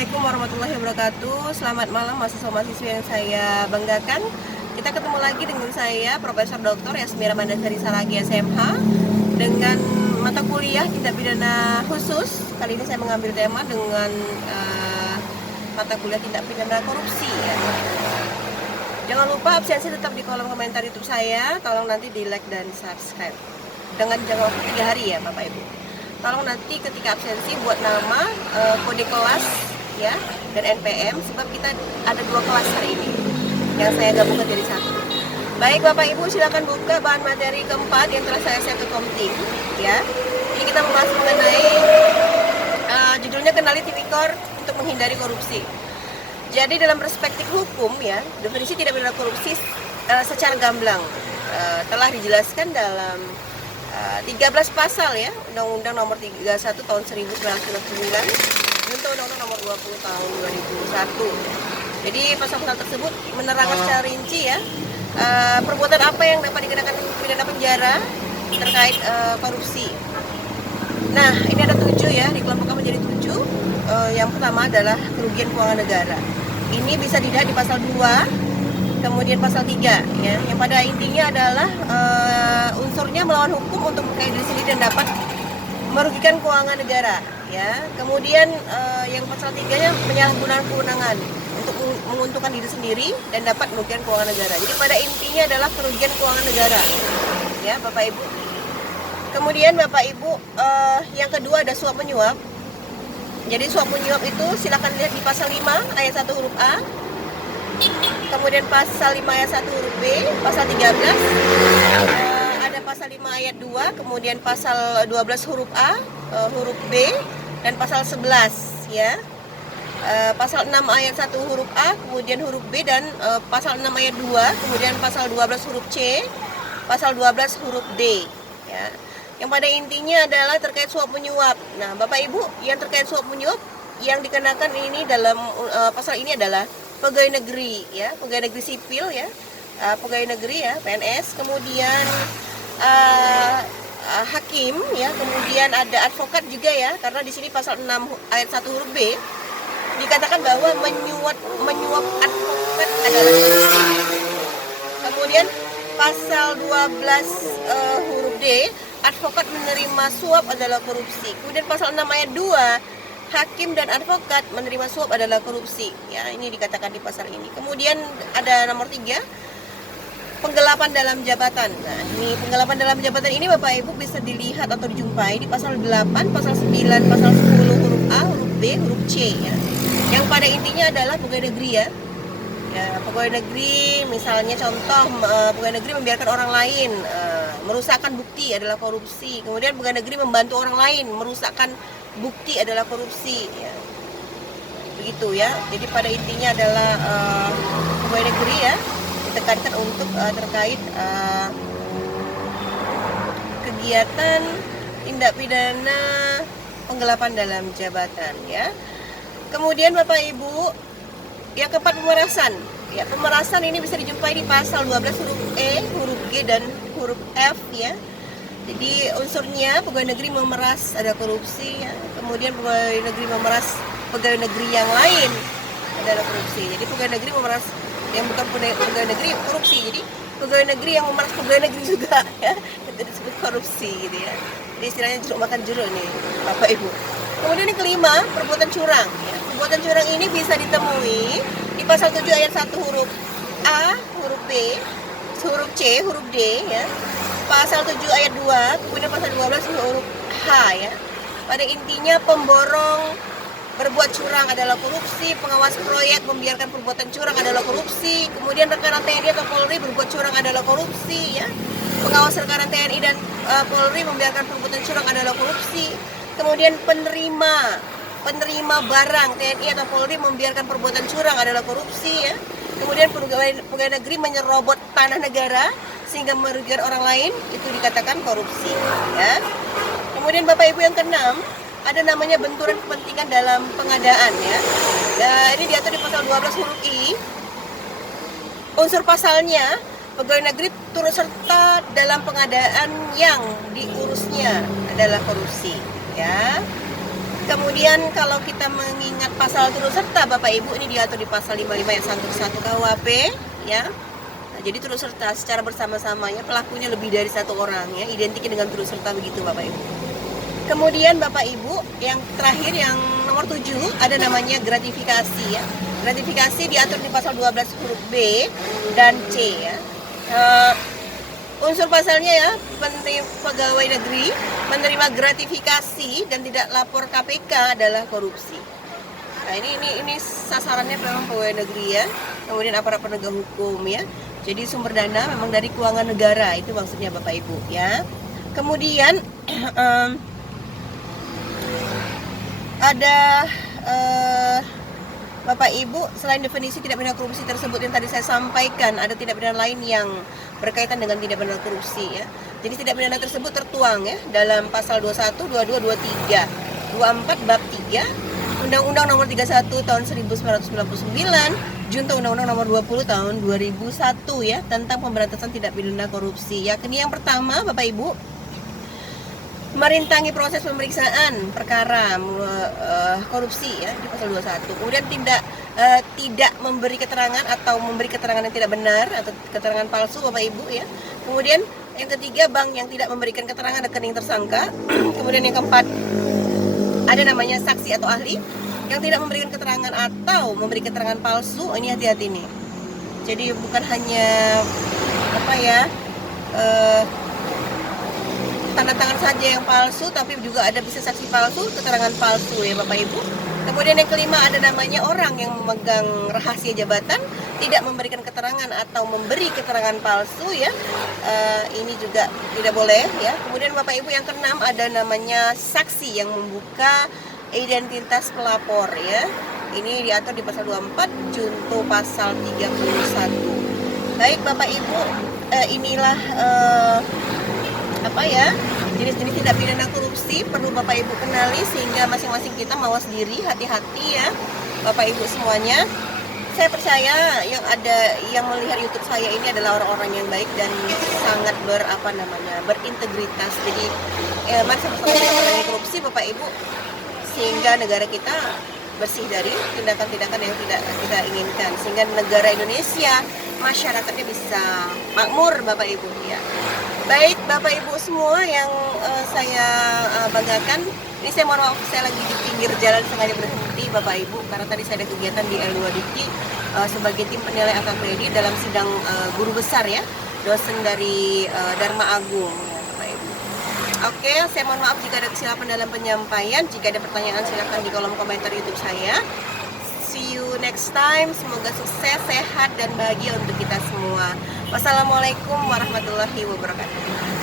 Assalamualaikum warahmatullahi wabarakatuh. Selamat malam mahasiswa-mahasiswi yang saya banggakan. Kita ketemu lagi dengan saya Profesor Dr. Yasmira Mandasari Saragi SMH dengan mata kuliah tindak pidana khusus. Kali ini saya mengambil tema dengan mata kuliah tindak pidana korupsi ya. Jangan lupa absensi tetap di kolom komentar YouTube saya. Tolong nanti di like dan subscribe. Dengan jangka waktu 3 hari ya Bapak Ibu. Tolong nanti ketika absensi buat nama, kode kelas ya, dan NPM, sebab kita ada 2 kelas hari ini yang saya gabungkan jadi satu. Baik Bapak Ibu, silakan buka bahan materi keempat yang telah saya share ke Komtim ya. Ini kita membahas mengenai judulnya Kenali Tipikor untuk Menghindari Korupsi. Jadi dalam perspektif hukum ya, definisi tindak pidana korupsi secara gamblang telah dijelaskan dalam 13 pasal ya, Undang-Undang Nomor 31 Tahun 1999 untuk Undang-Undang Nomor 20 Tahun 2001. Jadi pasal-pasal tersebut menerangkan secara rinci ya perbuatan apa yang dapat dikenakan pidana penjara terkait korupsi. Nah, ini ada 7 ya, dikelompokkan menjadi 7. Yang pertama adalah kerugian keuangan negara. Ini bisa dilihat di pasal 2. Kemudian pasal 3 ya, yang pada intinya adalah unsurnya melawan hukum untuk memperkaya diri sendiri dan dapat merugikan keuangan negara ya. Kemudian yang pasal 3-nya penyalahgunaan kewenangan untuk menguntungkan diri sendiri dan dapat merugikan keuangan negara. Jadi pada intinya adalah kerugian keuangan negara ya Bapak Ibu. Kemudian Bapak Ibu, yang kedua ada suap menyuap. Jadi suap menyuap itu silakan lihat di pasal 5 ayat 1 huruf A. Kemudian pasal 5 ayat 1 huruf B, pasal 13 ada pasal 5 ayat 2, kemudian pasal 12 huruf A, huruf B, dan pasal 11 ya. Pasal 6 ayat 1 huruf A, kemudian huruf B, dan pasal 6 ayat 2, kemudian pasal 12 huruf C, pasal 12 huruf D ya. Yang pada intinya adalah terkait suap menyuap. Nah, Bapak Ibu, yang terkait suap menyuap yang dikenakan ini dalam pasal ini adalah pegawai negeri ya, pegawai negeri sipil ya, pegawai negeri ya, PNS, kemudian hakim ya, kemudian ada advokat juga ya, karena di sini pasal 6 ayat 1 huruf B dikatakan bahwa menyuap advokat adalah korupsi. Kemudian pasal 12 huruf D, advokat menerima suap adalah korupsi. Kemudian pasal 6 ayat 2, hakim dan advokat menerima suap adalah korupsi ya, ini dikatakan di pasal ini. Kemudian ada nomor 3, penggelapan dalam jabatan. Nah, ini penggelapan dalam jabatan ini Bapak Ibu bisa dilihat atau dijumpai di pasal 8, pasal 9, pasal 10 huruf A, huruf B, huruf C ya. Yang pada intinya adalah pegawai negeri ya. Ya, pegawai negeri misalnya contoh pegawai negeri membiarkan orang lain merusakkan bukti adalah korupsi. Kemudian pegawai negeri membantu orang lain merusakkan bukti adalah korupsi ya. Begitu ya. Jadi pada intinya adalah pegawai negeri ya ditekankan untuk terkait kegiatan tindak pidana penggelapan dalam jabatan ya. Kemudian Bapak Ibu, yang keempat pemerasan. Ya, pemerasan ini bisa dijumpai di pasal 12 huruf E, huruf G, dan huruf F ya. Jadi unsurnya pegawai negeri memeras ada korupsi ya. Kemudian pegawai negeri memeras pegawai negeri yang lain adalah korupsi. Jadi pegawai negeri memeras yang bukan pegawai negeri korupsi. Jadi pegawai negeri yang memeras pegawai negeri juga ya. Itu disebut korupsi gitu ya. Jadi istilahnya jeruk makan jeruk nih Bapak Ibu. Kemudian yang kelima, perbuatan curang ya. Perbuatan curang ini bisa ditemui di pasal 7 ayat 1 huruf A, huruf B, huruf C, huruf D ya. Pasal 7 ayat 2, kemudian pasal 12 huruf H ya. Pada intinya pemborong berbuat curang adalah korupsi, pengawas proyek membiarkan perbuatan curang adalah korupsi, kemudian rekanan TNI atau Polri berbuat curang adalah korupsi ya. Pengawas rekanan TNI dan Polri membiarkan perbuatan curang adalah korupsi. Kemudian penerima barang TNI atau Polri membiarkan perbuatan curang adalah korupsi ya. Kemudian pegawai negeri menyerobot tanah negara sehingga merugikan orang lain, itu dikatakan korupsi ya. Kemudian Bapak Ibu yang keenam, ada namanya benturan kepentingan dalam pengadaan ya. Ini diatur di pasal 12 huruf I. Unsur pasalnya, pegawai negeri turut serta dalam pengadaan yang diurusnya adalah korupsi ya. Kemudian kalau kita mengingat pasal turut serta Bapak Ibu, ini diatur di pasal 55 ayat 1 KUHP ya. Nah, jadi turut serta secara bersama-sama ya, pelakunya lebih dari satu orang ya, identik dengan turut serta begitu Bapak Ibu. Kemudian Bapak Ibu, yang terakhir yang nomor 7 ada namanya gratifikasi ya. Gratifikasi diatur di pasal 12 huruf B dan C ya. Unsur pasalnya ya, pegawai negeri menerima gratifikasi dan tidak lapor KPK adalah korupsi. Nah, ini sasarannya memang pegawai negeri ya, kemudian aparat penegak hukum ya. Jadi sumber dana memang dari keuangan negara, itu maksudnya Bapak Ibu ya. Kemudian ada Bapak Ibu, selain definisi tindak pidana korupsi tersebut yang tadi saya sampaikan, ada tindak pidana lain yang berkaitan dengan tindak pidana korupsi ya. Jadi tindak pidana tersebut tertuang ya dalam pasal 21, 22, 23, 24 bab 3 Undang-Undang Nomor 31 tahun 1999, Junto Undang-Undang Nomor 20 tahun 2001 ya, tentang pemberantasan tindak pidana korupsi. Yakni yang pertama Bapak Ibu, merintangi proses pemeriksaan perkara korupsi ya di pasal 21. Kemudian tidak memberi keterangan atau memberi keterangan yang tidak benar atau keterangan palsu Bapak Ibu ya. Kemudian yang ketiga, bank yang tidak memberikan keterangan rekening tersangka. Kemudian yang keempat, ada namanya saksi atau ahli yang tidak memberikan keterangan atau memberi keterangan palsu. Ini hati-hati nih. Jadi bukan hanya tanda tangan saja yang palsu, tapi juga ada bisa saksi palsu, keterangan palsu ya Bapak Ibu. Kemudian yang kelima ada namanya orang yang memegang rahasia jabatan tidak memberikan keterangan atau memberi keterangan palsu ya. Ini juga tidak boleh ya. Kemudian Bapak Ibu yang keenam ada namanya saksi yang membuka identitas pelapor ya. Ini diatur di pasal 24 junto pasal 31. Baik Bapak Ibu, inilah jenis-jenis tindak pidana korupsi perlu Bapak Ibu kenali sehingga masing-masing kita mawas diri, hati-hati ya Bapak Ibu semuanya. Saya percaya yang melihat YouTube saya ini adalah orang-orang yang baik dan sangat berintegritas. Jadi mari sama-sama kita memerangi korupsi Bapak Ibu sehingga negara kita bersih dari tindakan-tindakan yang tidak kita inginkan, sehingga negara Indonesia masyarakatnya bisa makmur Bapak Ibu ya. Baik Bapak Ibu semua yang saya banggakan, ini saya mohon maaf saya lagi di pinggir jalan sengaja berhenti Bapak Ibu karena tadi saya ada kegiatan di L2 Dikti sebagai tim penilai angka kredit dalam sidang guru besar ya, dosen dari Dharma Agung ya Bapak Ibu. Oke, saya mohon maaf jika ada kesilapan dalam penyampaian. Jika ada pertanyaan silakan di kolom komentar YouTube saya. See you next time. Semoga sukses, sehat, dan bahagia untuk kita semua. Wassalamualaikum warahmatullahi wabarakatuh.